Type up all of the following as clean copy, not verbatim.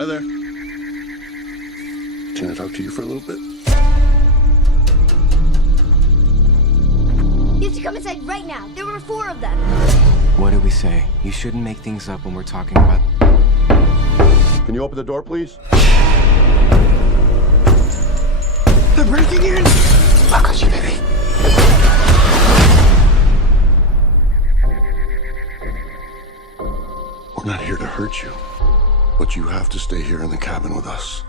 Hi there. Can I talk to you for a little bit? You have to come inside right now. There were 4 of them. What did we say? You shouldn't make things up when we're talking about... Can you open the door, please? They're breaking in! I got you, baby. We're not here to hurt you, but you have to stay here in the cabin with us.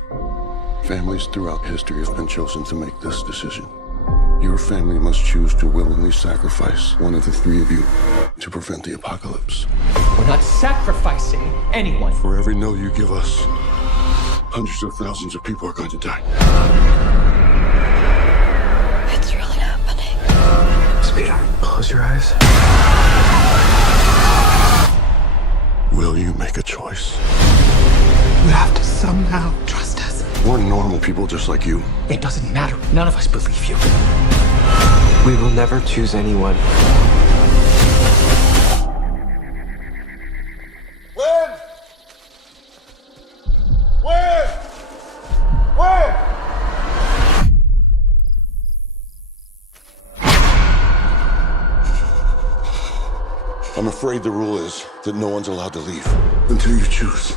Families throughout history have been chosen to make this decision. Your family must choose to willingly sacrifice one of the 3 of you to prevent the apocalypse. We're not sacrificing anyone. For every no you give us, hundreds of thousands of people are going to die. It's really happening. Sweetheart, close your eyes. Will you make a choice? You have to somehow trust us. We're normal people just like you. It doesn't matter. None of us believe you. We will never choose anyone. I'm afraid the rule is that no one's allowed to leave until you choose.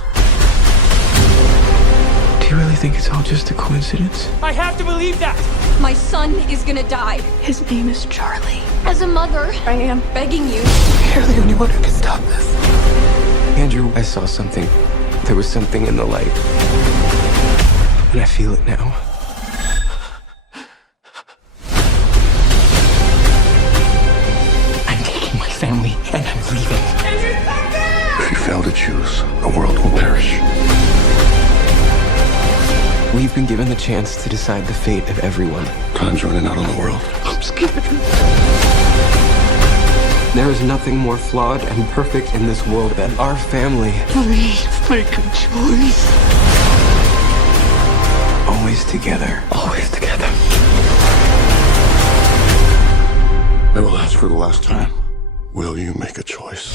Do you really think it's all just a coincidence? I have to believe that. My son is gonna die. His name is Charlie. As a mother, I am begging you. You're the only one who can stop this. Andrew, I saw something. There was something in the light. And I feel it now. I'm taking my family and I'm leaving. If you fail to choose, the world will perish. We've been given the chance to decide the fate of everyone. Time's running out on the world. I'm scared. There is nothing more flawed and perfect in this world than our family. Please make a choice. Always together. Always together. I will ask for the last time. Will you make a choice?